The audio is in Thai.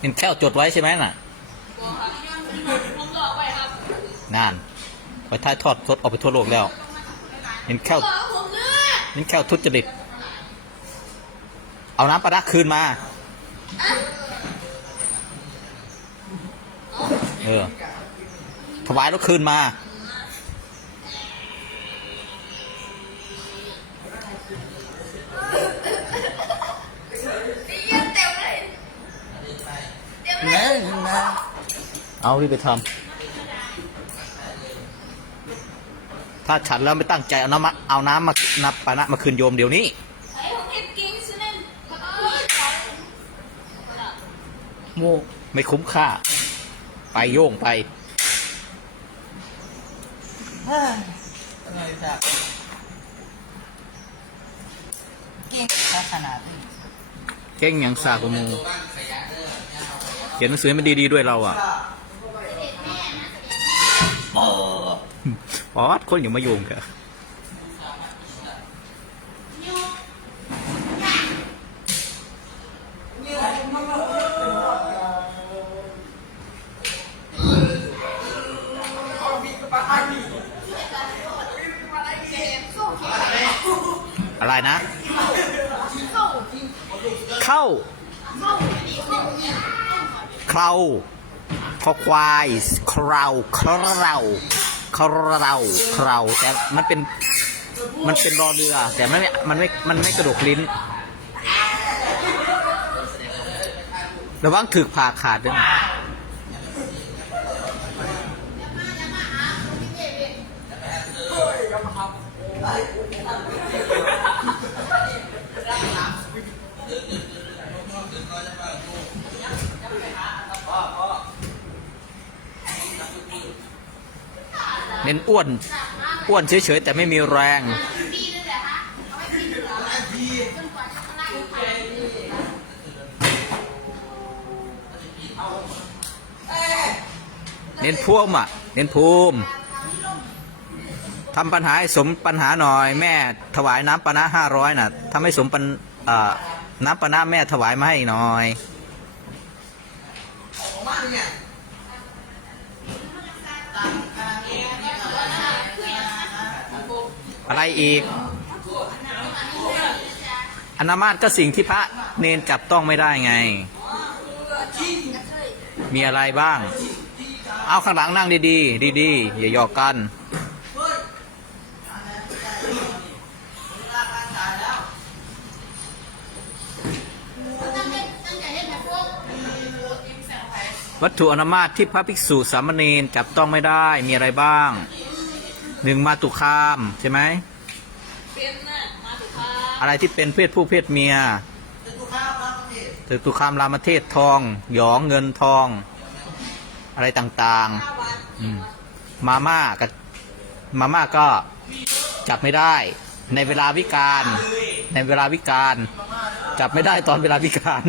เห็นแค่วจดไว้ใช่ไหมน่ะผมบอกไว้ครับนานไปท้ายทอดสดออกไปทั่วโลกแล้ว เห็นแค่วบอกผมเลือกเห็นแค่วทุจริต เอาน้ำปลาร้าคืนมา เออ ถวายแล้วคืนมาเยี่ยมเต็มเลยเต็มเลยเอารีบไปทำ ถ้าฉันแล้วไม่ตั้งใจเอาน้ำมาเอาน้ำมานับปานะมาคืนโยมเดี๋ยวนี้ไอ้ผมเห็นกิ้งใช่ไหมเออโมไม่คุ้มค่า ไปโย่งไปอะไรจ้ะเก่งซะขนาดนี้เก่งอย่างสากโมเขียนหนังสือให้มันดีๆด้วยเราอะ อ๋อคนอยู่มาโยงกันอะไรนะ เข้าเคราคอควายเคราเคราเคราเคราแต่มันเป็นมันเป็นรอเรือ แต่มันไม่มันไม่มันไม่กระดกลิ้นระวังถึกผ่าขาดด้วย นะเน้นอ้วน อ้วนเฉยๆแต่ไม่มีแรง เน้นพุ่มอะ เน้นภูมิทำปัญหาให้สมปัญหาหน่อย แม่ถวายน้ำปานะห้าร้อยน่ะทำให้สมปัญน้ำปานะแม่ถวายมาให้หน่อย อะไรอีก อนามาตก็สิ่งที่พระเนนจับต้องไม่ได้ไง มีอะไรบ้าง เอาข้างหลังนั่งดีๆ ดีๆ อย่าหยอกกันวกวัตถุอนามาตที่พระภิกษุสามเณรจับต้องไม่ได้มีอะไรบ้าง หนึ่งมาตุคามใช่ไหมเป็นน่ะมาถูกทางอะไรที่เป็นเพศผู้เพศเมียตึกตุคามรามเทศทองหยองเงินทอง อะไรต่างๆอืมมาม่ากับมาม่าก็จับไม่ได้ ในเวลาวิการ ในเวลาวิการ จับไม่ได้ตอนเวลาวิการ